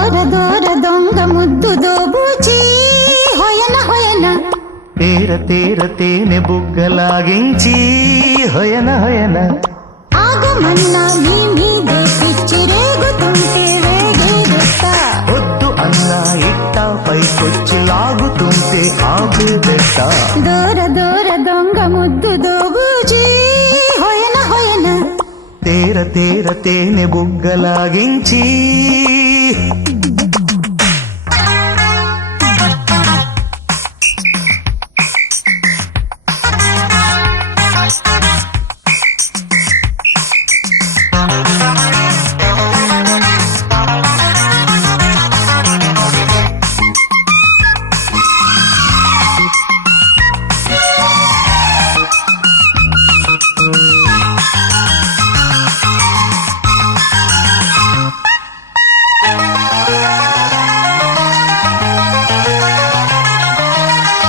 దోర దోర దొంగ ముద్దు దోబూచి హొయన హొయన తేర తేర తేనె బుగ్గలాగించి హొయన హొయన ఆగమన్నా నీ మీదే పిచ్చి రేగుతుంటే వేగేస్తా వద్దు అన్నా ఇట్టా పైకొచ్చి లాగుతుంటే ఆపేదెట్టా దోర దోర దొంగ ముద్దు దోబూచి హొయన హొయన తేర తేర తేనె బుగ్గలాగించి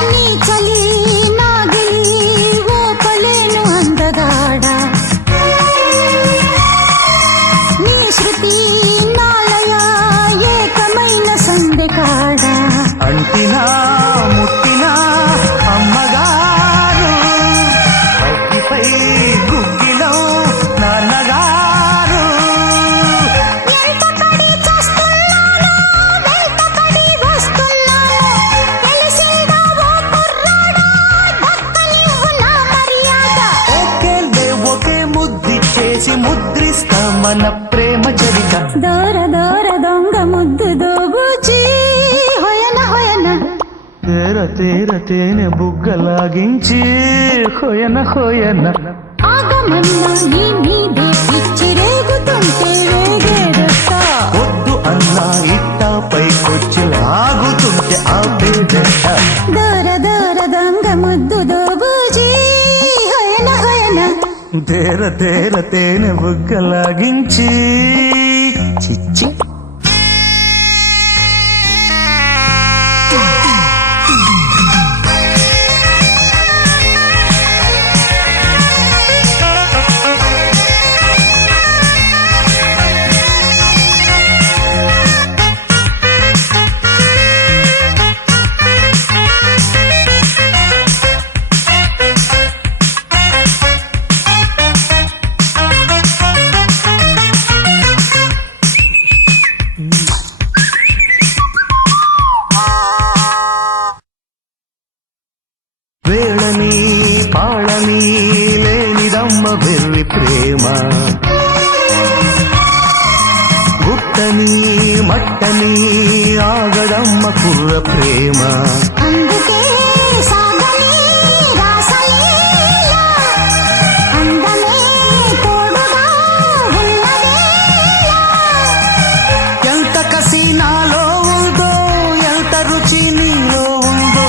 నీ చలి నాగిలి ఓపలేను అందగాడా నీ శృతి నాలయ ఏకమైన సందెకాడా అంటినా ముట్టినా అమ్మగారు అగ్గిపై గుగ్గిలో నాన్నగారు ఎంత పడి చస్తున్నానో వెంట పడి వస్తున్నానో తెలిసిందా ఓ కుర్రాడా దక్కనివ్వు నా మర్యాద ఒకేలే ఒకే ముద్దిచ్చేసి ముద్రిస్తా మన ప్రేమ చరిత దోర దోర దొంగ ముద్దు దోబూచి హొయన హొయన తేర తేర తేనె బుగ్గలాగించి హొయన హొయన ఆగమన్నా నీ మీదే పిచ్చి రేగుతుంటే వేగేస్తా వద్దు అన్నా ఇట్టా పైకొచ్చి లాగుతుంటే ఆపేదెట్ట దోర దోర దొంగ ముద్దు దోబూచి హొయన హొయన తేర తేర తేనె బుగ్గలాగించి చిచ్చి వేళని పాళని లేనిదమ్మ వెర్రి ప్రేమ గుట్టని మట్టని ఆగడమ్మ కుర్ర ప్రేమ అందుకే సాగని రాసలీలా అందమే తోడుగా ఉన్నదేలా ఎంత కసి నాలో ఉందో ఎంత రుచి నీలో ఉందో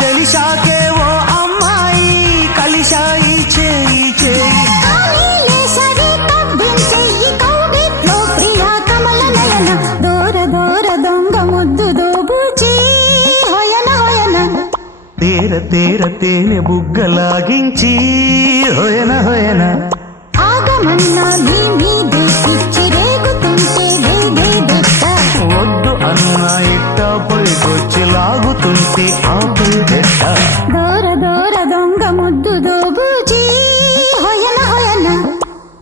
తెలిసాకే ఓ అమ్మాయి కలిశాయి చేయి చేయి కాళీలే సరి తవ్వించే ఈ కౌగిట్లో ప్రియా కమల నయన దోర దోర దొంగ ముద్దు దోబూచి హొయన హొయన తేర తేర తేనె బుగ్గలాగించి హొయన హొయన ఆగమన్నా నీ మీదే పిచ్చి రేగుతుంటే వేగేదెట్ట వద్దు అన్న ఇట్ట పైకొచ్చి లాగుతుంటే ఆపేదెట్ట దోర దోర దొంగ ముద్దు దోబూచి హొయన హొయన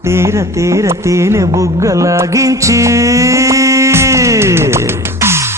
తేర తేర తేనె బుగ్గలాగించి